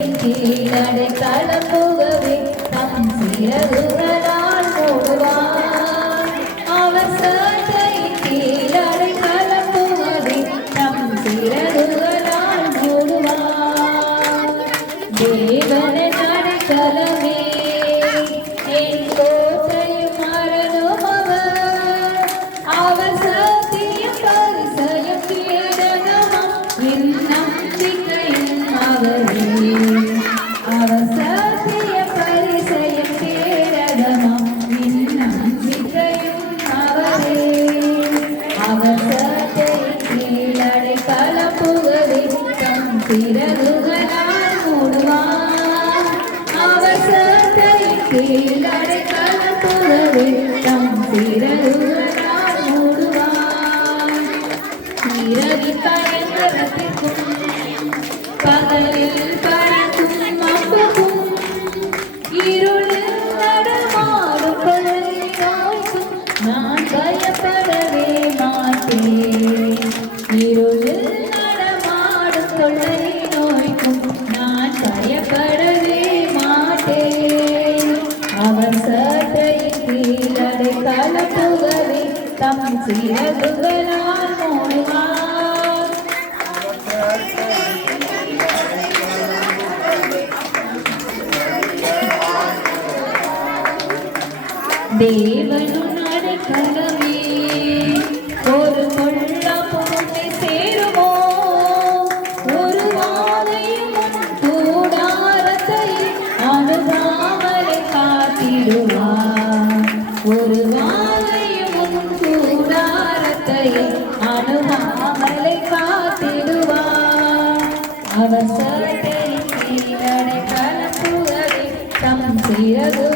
கீழடை கலப்புகவே தம் சிறகுகளால் மூடுவார். அவர் சட்டை கீழடை கலப்புகவே தம் சிறகுகளால் மூடுவார். தேவனை நடைக்கலமே என் கோட்டையும் மரணும் அவர். அவர் சத்தியம் பரிசயம் கேடகமும் என் நம்பிக்கையும் அவரே. அவர் சத்திய பரிசயம் கேடகமும் என் நம்பிக்கையும் அவரே. அவர் சட்டை கீழடை கலப்புகவே தம் சிறகுகளால் மூடுவார். அவர் சட்டை கீழடை கலப்புகவே தம் சிறகுகளால் மூடுவார். இரவில் பயங்கரத்திற்கும் பகலில் பறக்கும் அம்புக்கும் இருளில் நடமாடும் கொள்ளை நோய்க்கும் நான் பயப்படவே மாட்டேன். இருளில் நடமாடும் கொள்ளை நோய்க்கும் நான் பயப்படவே மாட்டேன். அவர் சட்டையின் கீழடை கலப்புகவே தம் சிறகுகளால் மூடுவார். தேவனும் அடைக்கலமே ஒரு கொள்ளை சேருமோ. ஒரு வாதையும் கூடாரத்தை அணுகாமலை காத்திடுவார். ஒரு வாதையும் கூடாரத்தை அணுகாமலை காத்திடுவார். அவர் சட்டை கீழடை கலப்புகவே தம் சிறகு